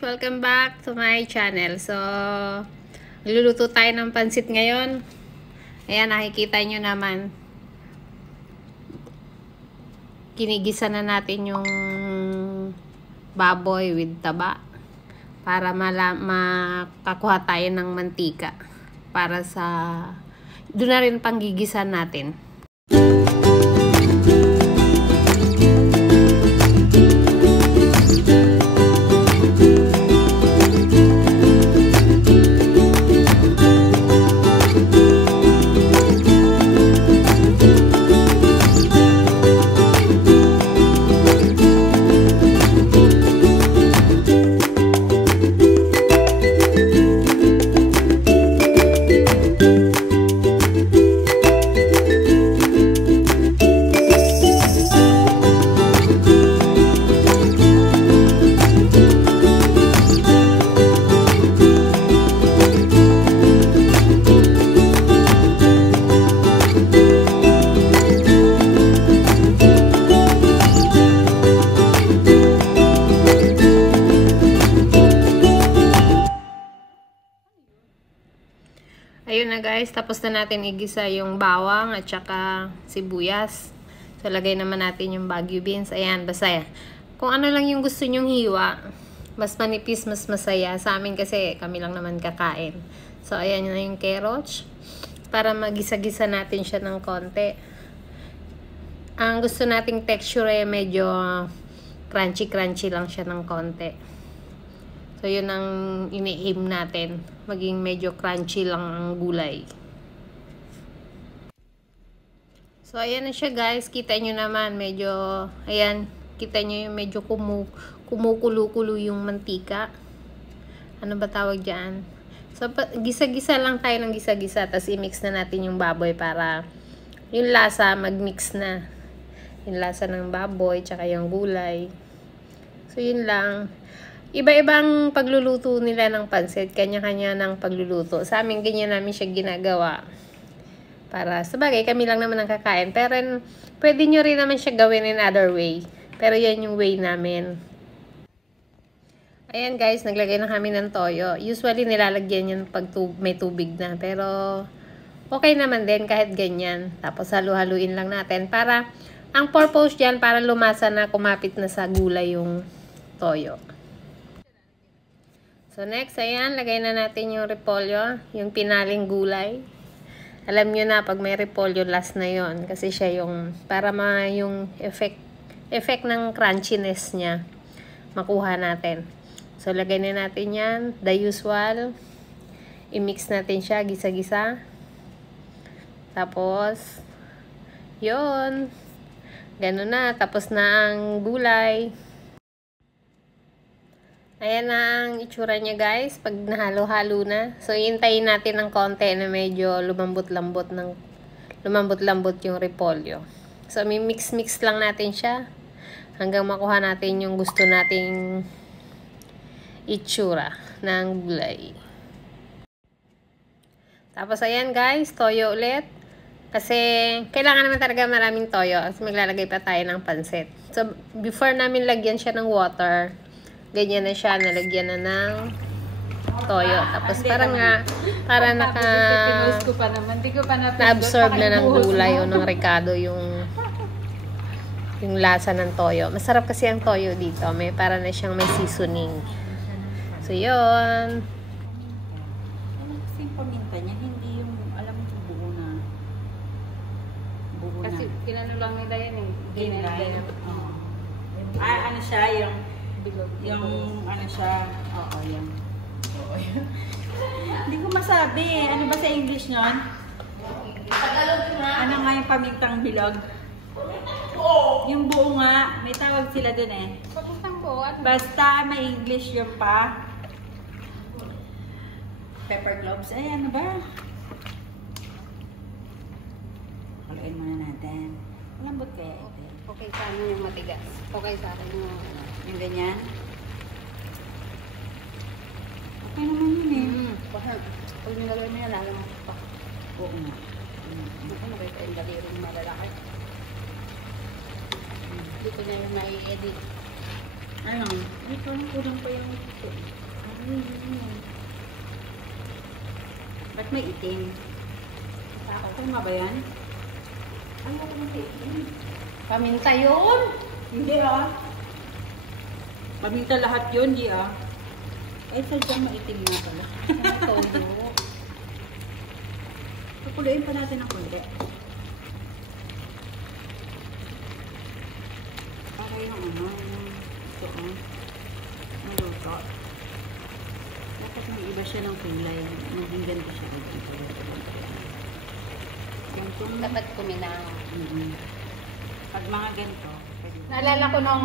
Welcome back to my channel. So, magluluto tayo ng pansit ngayon. Ayan, nakikita nyo naman. Kinigisa na natin yung baboy with taba para makakuha tayo ng mantika para sa doon na rin panggigisan natin. Ayun na guys, tapos na natin igisa yung bawang at saka sibuyas. So, lagay naman natin yung Baguio beans. Ayan, basta yan. Kung ano lang yung gusto nyong hiwa, mas manipis, mas masaya. Sa amin kasi, kami lang naman kakain. So, ayan na yung carrots. Para magisa-gisa natin siya ng konti. Ang gusto nating texture ay medyo crunchy-crunchy lang siya ng konti. So, yun ang ini-aim natin. Maging medyo crunchy lang ang gulay. So, ayan na siya guys. Kita nyo naman, medyo, ayan, kita nyo yung medyo kumukulo-kulo yung mantika. Ano ba tawag dyan? So, gisa-gisa lang tayo ng gisa-gisa. Tapos, i-mix na natin yung baboy para yung lasa mag-mix na. Yung lasa ng baboy, tsaka yung gulay. So, yun lang. Iba-ibang pagluluto nila ng pansit. Kanya-kanya ng pagluluto. Sa amin, ganyan namin siya ginagawa. Para, sabagay, kami lang naman ang kakain. Pero, pwede nyo rin naman siya gawin in other way. Pero, yan yung way namin. Ayan guys, naglagay na kami ng toyo. Usually, nilalagyan yan pag may tubig na. Pero, okay naman din kahit ganyan. Tapos, halu-haluin lang natin. Para, ang purpose dyan, para lumasa na kumapit na sa gulay yung toyo. So, next, ayan, lagay na natin yung repolyo, yung pinaling gulay. Alam nyo na, pag may repolyo, last na yon kasi siya yung, para yung effect ng crunchiness niya, makuha natin. So, lagay na natin yan, the usual. I-mix natin siya, gisa-gisa. Tapos, yon ganun na, tapos na ang gulay. Ayan na ang itsura niya guys, pag nahalo-halo na. So, iintayin natin ng konti na medyo lumambot-lambot yung repolyo. So, may mix-mix lang natin siya hanggang makuha natin yung gusto nating itsura ng gulay. Tapos, ayan guys, toyo ulit. Kasi, kailangan naman talaga maraming toyo kasi maglalagay pa tayo ng pansit. So, before namin lagyan siya ng water, ganyan na siya, nalagyan na ng toyo. Tapos parang para na-absorb na ng gulay o ng ricado yung lasa ng toyo. Masarap kasi ang toyo dito. May para na siyang may seasoning. So, yun. Kasi yung paminta niya, hindi yung, alam mo yung buo na. Kasi kinano lang nila yan eh. Ginay. Ano siya, yung ano siya, oo, yan. Hindi ko masabi. Ano ba sa English nun? Tagalog nga. Ano nga yung pamintang bilog? Yung buo nga, may tawag sila dun eh. Pagkutang buo. Basta may English yung pa. Pepper cloves. Ay, ano ba? Haluin muna natin. Malambot kaya ito. Okay sa amin yung matigas. Okay sa akin yung yung ganyan. Okay naman yun eh. Pag nilagay mo yan, alam mo pa. Oo nga. Ako nakita yung daliri ng malalaki. Dito na yung mai-edit. Ano? Ay, parang kulang pa yung ito. Ay, yun. Ba't may itim? Tama ba yan? Ano ko may itim? Paminta yun. Hindi ah. Paminta lahat yun, di ah. Ay, sadyang maitim nga pala. Ano todo? Pakuluin pa natin ng konti. Para yung ano, ito ah. Naluto. Dapat may iba siya ng kulay. Maging ganito siya. Ganito. Dapat kuminang. Pag mga ganito. Naalala ko nung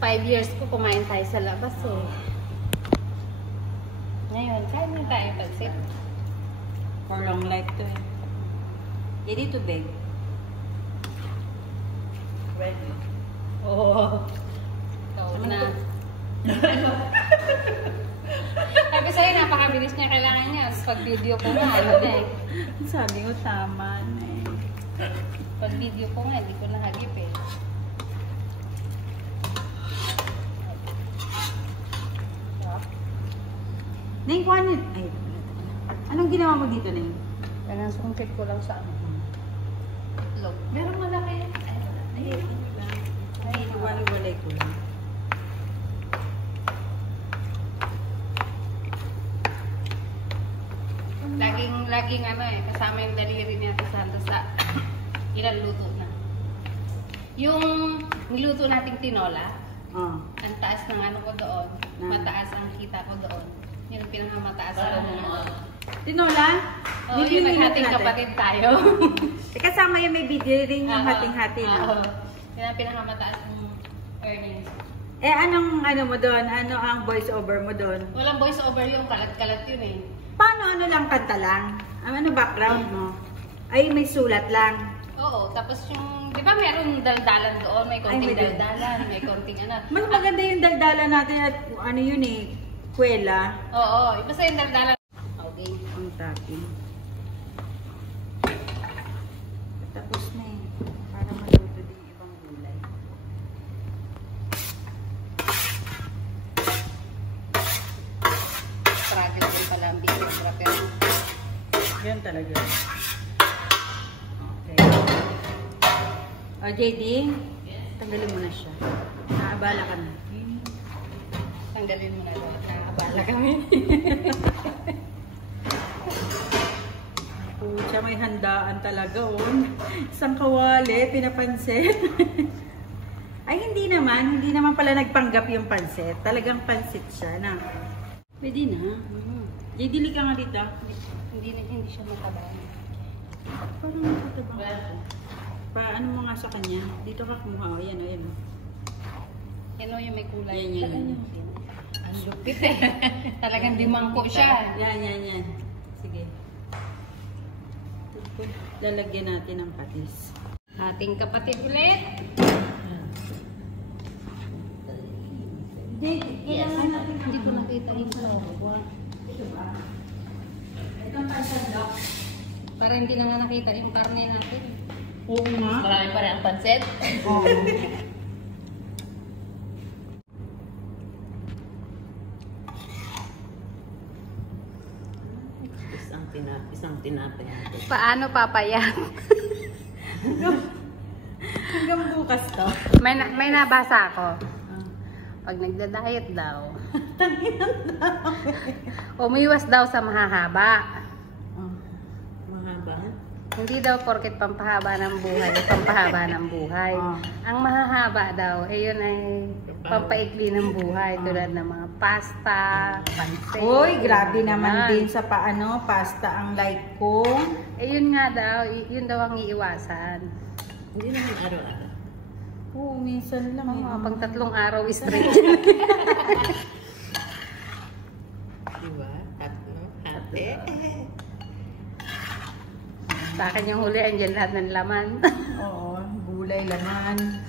5 years ko kumain tayo sa labas eh. Ngayon, kain na tayo pagsit. For long life to eh. Ready to bake. Ready. Oo. Ikaw na. Sabi sa'yo, napakabilis niya. Kailangan niya. Pag video ko nga, ano niya eh. Sabi ko, tama na eh. Pag video ko nga, hindi ko nahagip eh. Neng, kuha niyo. Ay, anong ginawa mo dito, Neng? Ganang sungkit ko lang sa ano. Itlog. Meron malaki. Ay, wali-walay ko lang. Laging kasama yung daliri niya sa ilang luto na. Yung niluto nating tinola, ang taas ng ano ko doon, mataas ang kita ko doon. Yun ang pinakamataas sa doon. Tinola? Oo, yung naghating kapatid tayo. Kasama yung may video rin yung hating-hati na. Yun ang pinakamataas ng earnings. Eh, anong ano mo doon? Ano ang voice over mo doon? Walang voice over yung kalat-kalat yun eh. Paano ano lang, kanta lang? Ano background mo? Ay, may sulat lang. Oo, tapos yung, di ba meron daldalan doon, may konting daldalan, may konting ano. Mas maganda yung daldalan natin at ano yun eh, kwela. Oo, iba sa yung daldalan. Okay. Ang topping. Tapos na eh, para maluto din yung ibang gulay. Struggle din pala ang bigyan ng pero Yan talaga. Okay. O, JD, tanggalin mo na siya. Naabala ka na. tanggalin mo na doon. Nakabala kami. Pucha, may handaan talaga, oh. Isang kawali, pinapansit. Ay, hindi naman pala nagpanggap yung pansit. Talagang pansit siya, na. Pwede na. JD, ka nga dito. Hindi siya matabang. Parang nakatabang ako. Paano mo nga sa kanya? Dito ka kumuha. O, yan o, yan o. Yan o yung may kulay. Yan. Ang lupit eh. Talagang dimangko siya. Yan. Sige. Lalagyan natin ng patis. Ating kapatid ulit. Yes. Hindi ko nakita yung sawa. Itong pansadok. Para hindi na nga nakita yung karne natin. Oo nga. Marami pa rin ang pansit. Oo. Isang tinapay. Paano papayat? Hanggang bukas to. May nabasa ako. Pag nagda-diet daw, umiwas daw sa mahahaba. Mahaba? Hindi daw porket pampahaba ng buhay, pampahaba ng buhay. Ang mahahaba daw, yun ay pampaikli ng buhay tulad ng mga pasta, pansit. Uy, grabe naman din sa paano, pasta ang like ko. Yun nga daw, yun daw ang iiwasan. Hindi naman araw-araw. Oo, minsan lang. Pag 3 araw straight. Diba? Tatlo? Ate? Sa akin yung huli, andyan lahat ng laman. Oo, gulay, laman.